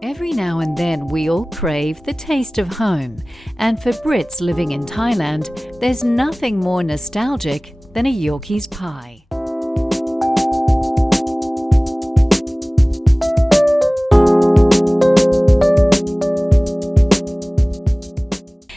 Every now and then we all crave the taste of home, and for Brits living in Thailand, there's nothing more nostalgic than a Yokies pie.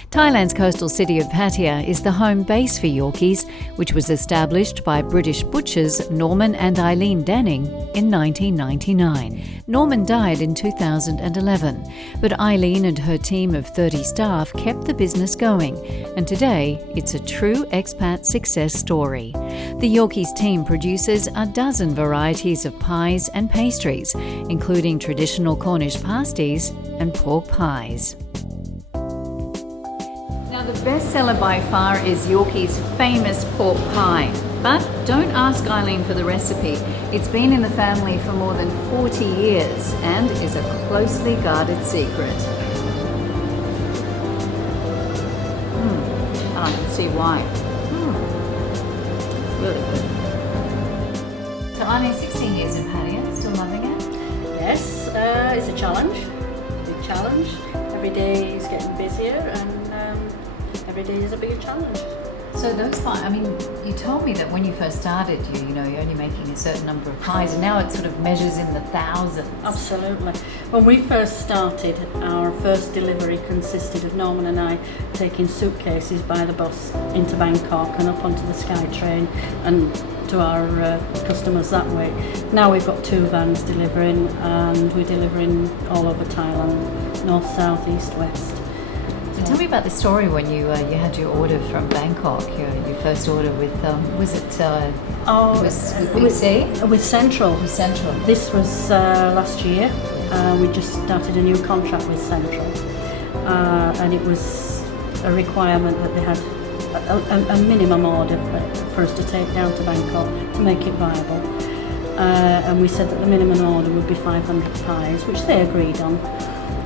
Thailand's coastal city of Pattaya is the home base for Yokies, which was established by British butchers Norman and Eileen Denning in 1999. Norman died in 2011, but Eileen and her team of 30 staff kept the business going, and today it's a true expat success story. The Yokies team produces a dozen varieties of pies and pastries, including traditional Cornish pasties and pork pies. Now, the bestseller by far is Yokies' famous pork pie. But don't ask Eileen for the recipe. It's been in the family for more than 40 years and is a closely guarded secret. I can see why. Really good. So Eileen, 16 years in Pattaya, still loving it? Yes, it's a challenge. It's a big challenge. Every day is getting busier and every day is a bigger challenge. So those pies, I mean, you told me that when you first started, you're only making a certain number of pies, and now it sort of measures in the thousands. Absolutely. When we first started, our first delivery consisted of Norman and I taking suitcases by the bus into Bangkok and up onto the SkyTrain and to our customers that way. Now we've got 2 vans delivering, and we're delivering all over Thailand, north, south, east, west. So tell me about the story when you had your order from Bangkok, your first order with, was it with Big C? With Central. With Central. This was last year. We just started a new contract with Central, and it was a requirement that they had a minimum order for us to take down to Bangkok to make it viable. And we said that the minimum order would be 500 pies, which they agreed on.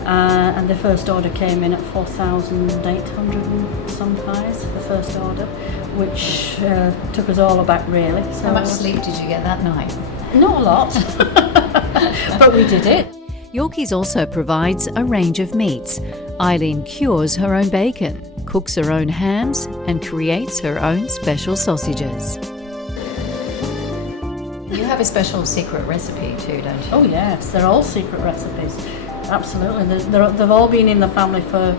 And the first order came in at 4,800 and some pies, the first order, which took us all aback really. So, how much sleep did you get that night? Not a lot, but we did it. Yokies also provides a range of meats. Eileen cures her own bacon, cooks her own hams, and creates her own special sausages. You have a special secret recipe too, don't you? Oh yes, they're all secret recipes. Absolutely. They've all been in the family for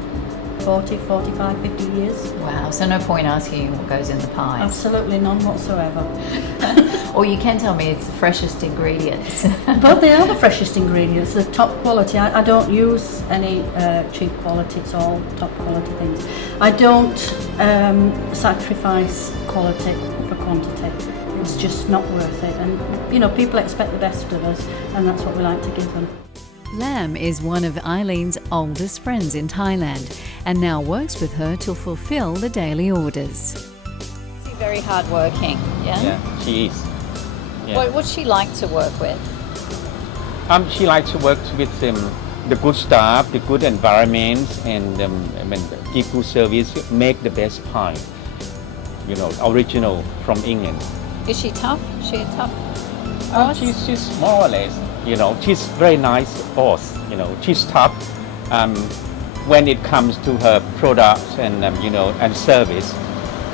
40, 45, 50 years. Wow, so no point asking what goes in the pies? Absolutely none whatsoever. Or you can tell me it's the freshest ingredients. But they are the freshest ingredients, the top quality. I don't use any cheap quality, it's all top quality things. I don't sacrifice quality for quantity. It's just not worth it. And, people expect the best of us, and that's what we like to give them. Lam is one of Eileen's oldest friends in Thailand and now works with her to fulfill the daily orders. She's very hardworking, yeah? Yeah, she is. Yeah. What's she like to work with? She likes to work with the good staff, the good environment, and give good service, make the best pie. Original from England. Is she tough? Is she a tough boss? She's more or less. She's very nice boss. She's tough when it comes to her products and service,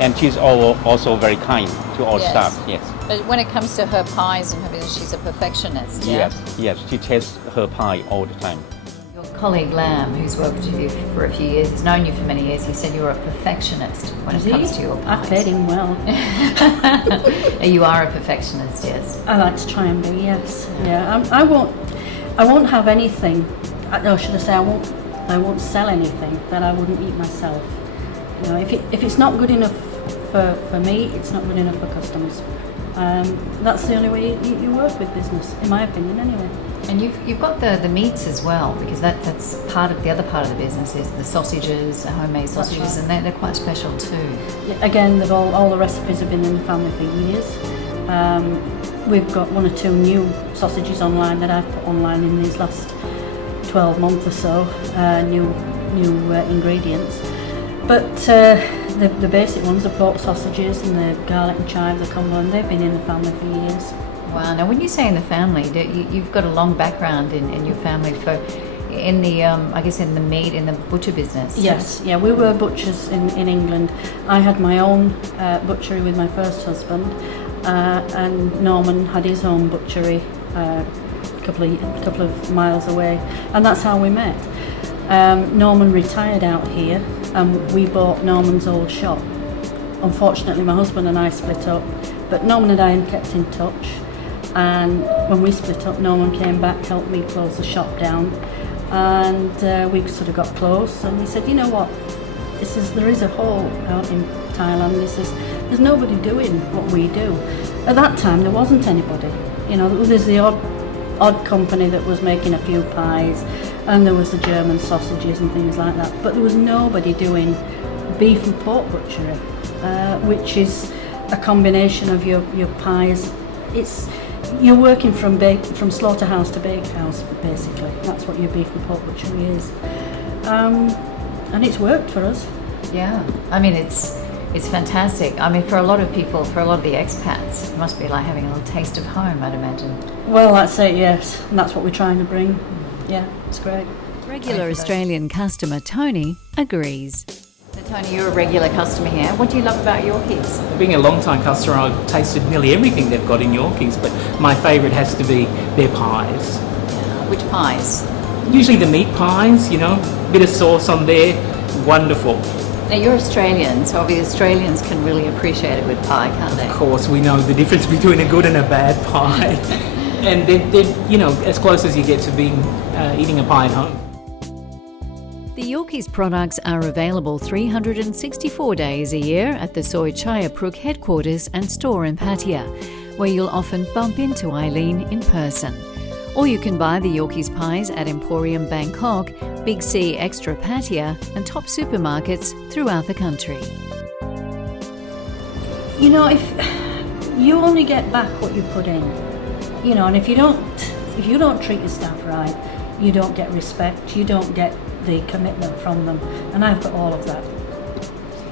and she's also very kind to all staff. Yes. But when it comes to her pies and her business, she's a perfectionist. Yeah? Yes. She tests her pie all the time. Your colleague Lam, who's worked with you for a few years, has known you for many years. He said you're a perfectionist when it comes to your pies. I fed him well. You are a perfectionist, yes. I like to try and be, yes. Yeah. I won't have anything. No, should I say I won't sell anything that I wouldn't eat myself. If it's not good enough for me, it's not good enough for customers. That's the only way you work with business, in my opinion, anyway. And you've got the meats as well, because that's the other part of the business is the sausages, the homemade sausages, right. And they're quite special too. Again, all the recipes have been in the family for years. We've got 1 or 2 new sausages online that I've put online in these last 12 months or so, new ingredients. But the basic ones, the pork sausages and the garlic and chive, the combo, they've been in the family for years. Wow. Now, when you say in the family, you've got a long background in your family for in the, I guess, in the meat, in the butcher business. Yes, yeah, we were butchers in England. I had my own butchery with my first husband, and Norman had his own butchery a couple of miles away, and that's how we met. Norman retired out here, and we bought Norman's old shop. Unfortunately, my husband and I split up, but Norman and I kept in touch, and when we split up, Norman came back, helped me close the shop down, and we sort of got close, and he said, you know what, he says, there is a hole out in Thailand. He says, there's nobody doing what we do. At that time, there wasn't anybody. You know, there's the odd company that was making a few pies, and there was the German sausages and things like that, but there was nobody doing beef and pork butchery, which is a combination of your pies. You're working from slaughterhouse to bakehouse, basically. That's what your beef and pork butchery is, and it's worked for us. Yeah, I mean, it's fantastic. I mean, for a lot of people, for a lot of the expats, it must be like having a little taste of home, I'd imagine. Well, that's it, yes, and that's what we're trying to bring. Yeah, it's great. Regular Australian customer Tony agrees. So Tony, you're a regular customer here. What do you love about Yokies? Being a long-time customer, I've tasted nearly everything they've got in Yokies, but my favourite has to be their pies. Which pies? Usually the meat pies, you know, bit of sauce on there, wonderful. Now you're Australian, so obviously Australians can really appreciate a good pie, can't they? Of course, we know the difference between a good and a bad pie. And they're, you know, as close as you get to being eating a pie at home. The Yokies products are available 364 days a year at the Soy Chayapruk headquarters and store in Pattaya, where you'll often bump into Eileen in person. Or you can buy the Yokies pies at Emporium Bangkok, Big C Extra Pattaya and top supermarkets throughout the country. You know, if you only get back what you put in, you know, and if you don't treat your staff right, you don't get respect, you don't get the commitment from them, and I've got all of that.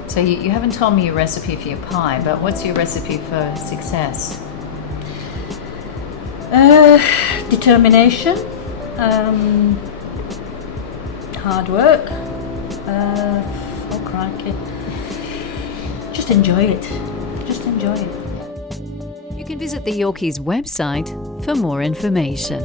So you haven't told me your recipe for your pie, but what's your recipe for success? Determination, hard work, oh crikey, just enjoy it, just enjoy it. You can visit the Yokies website for more information.